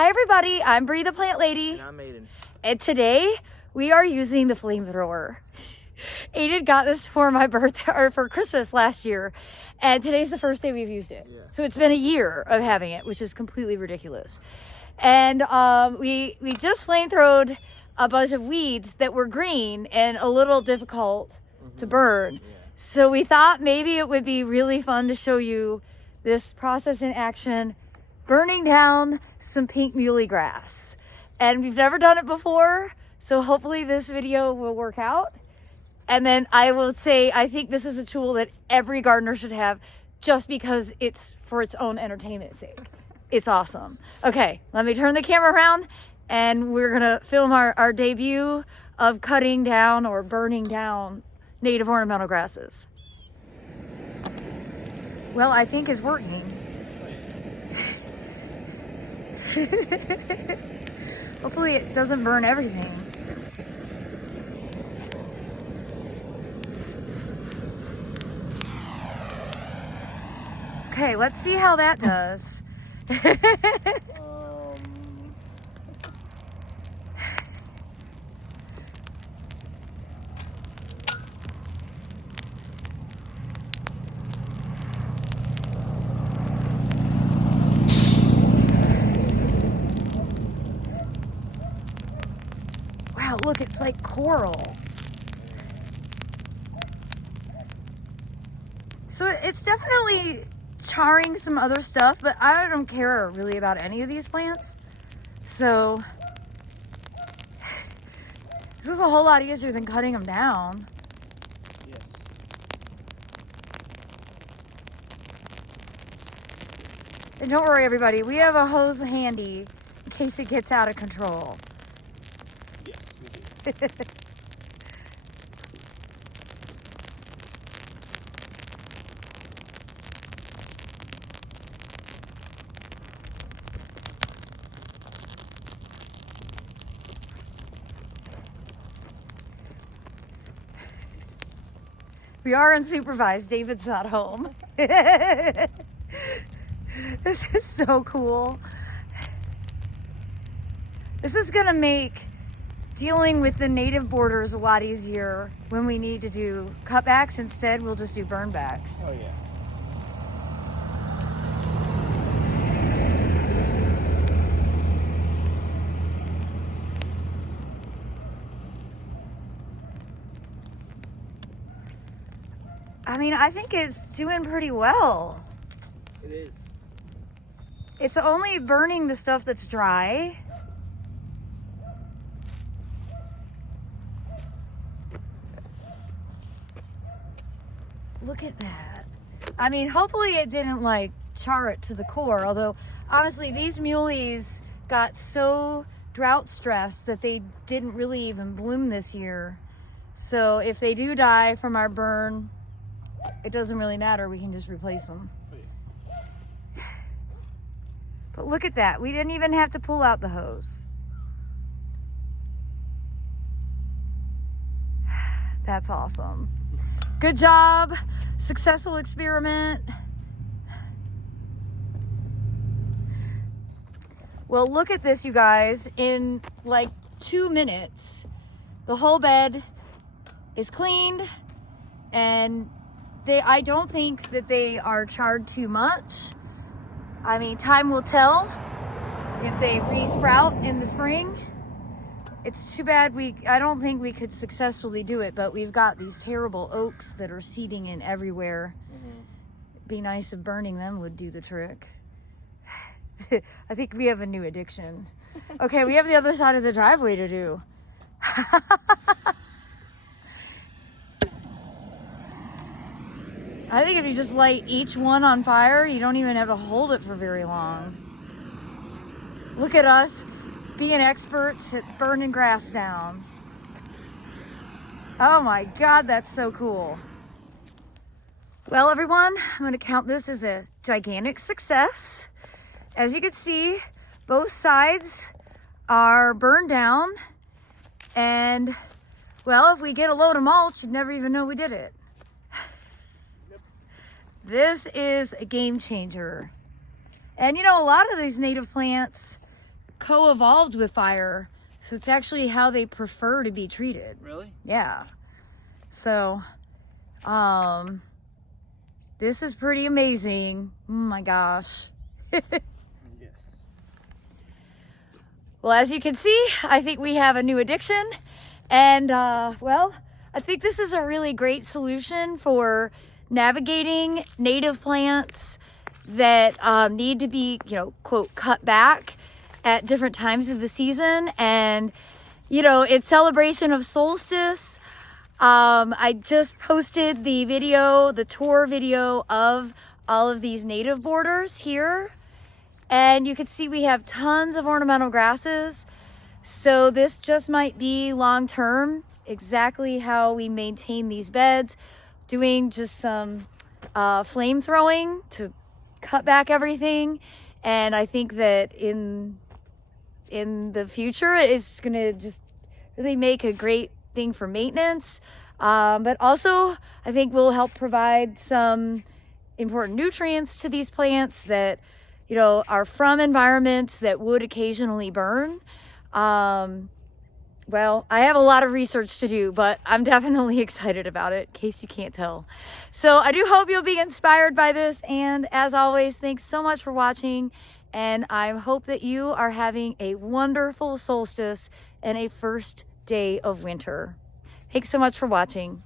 Hi everybody, I'm Bree the Plant Lady. And I'm Aiden. And today we are using the flamethrower. Aiden got this for my birthday or for Christmas last year, and today's the first day we've used it. Yeah. So it's been a year of having it, which is completely ridiculous. And we just flamethrowed a bunch of weeds that were green and a little difficult to burn. Yeah. So we thought maybe it would be really fun to show you this process in action, burning down some pink muhly grass. And we've never done it before, so hopefully this video will work out. And then I will say, I think this is a tool that every gardener should have just because it's for its own entertainment sake. It's awesome. Okay, let me turn the camera around and we're gonna film our debut of cutting down or burning down native ornamental grasses. Well, I think it's working. Hopefully it doesn't burn everything. Okay, let's see how that does. Wow, look, it's like coral. So it's definitely charring some other stuff, but I don't care really about any of these plants. So this is a whole lot easier than cutting them down. Yes. And don't worry everybody, we have a hose handy in case it gets out of control. Yes, we do. We are unsupervised. David's not home. This is so cool. This is gonna make dealing with the native borders a lot easier when we need to do cutbacks. Instead, we'll just do burnbacks. Oh, yeah. I mean, I think it's doing pretty well. It is. It's only burning the stuff that's dry. Look at that. I mean, hopefully it didn't like char it to the core, although honestly these muhlies got so drought stressed that they didn't really even bloom this year. So if they do die from our burn, it doesn't really matter, we can just replace them. But look at that, we didn't even have to pull out the hose. That's awesome. Good job, successful experiment. Well, look at this, you guys. In like 2 minutes, the whole bed is cleaned, and I don't think that they are charred too much. I mean, time will tell if they re-sprout in the spring. It's too bad I don't think we could successfully do it, but we've got these terrible oaks that are seeding in everywhere. It'd be nice if burning them would do the trick. I think we have a new addiction. Okay, we have the other side of the driveway to do. I think if you just light each one on fire, you don't even have to hold it for very long. Look at us being experts at burning grass down. Oh my God, that's so cool. Well, everyone, I'm gonna count this as a gigantic success. As you can see, both sides are burned down, and well, if we get a load of mulch, you'd never even know we did it. This is a game changer. And you know, a lot of these native plants co-evolved with fire. So it's actually how they prefer to be treated. Really? Yeah. So, this is pretty amazing. Oh my gosh. Yes. Well, as you can see, I think we have a new addiction. And, well, I think this is a really great solution for navigating native plants that need to be, you know, quote, cut back at different times of the season. And, you know, in celebration of solstice, I just posted the video, the tour video of all of these native borders here. And you can see we have tons of ornamental grasses. So this just might be long-term, exactly how we maintain these beds, doing just some flame throwing to cut back everything. And I think that in the future, it's gonna just really make a great thing for maintenance. But also, I think will help provide some important nutrients to these plants that, you know, are from environments that would occasionally burn. Well, I have a lot of research to do, but I'm definitely excited about it, in case you can't tell. So I do hope you'll be inspired by this. And as always, thanks so much for watching. And I hope that you are having a wonderful solstice and a first day of winter. Thanks so much for watching.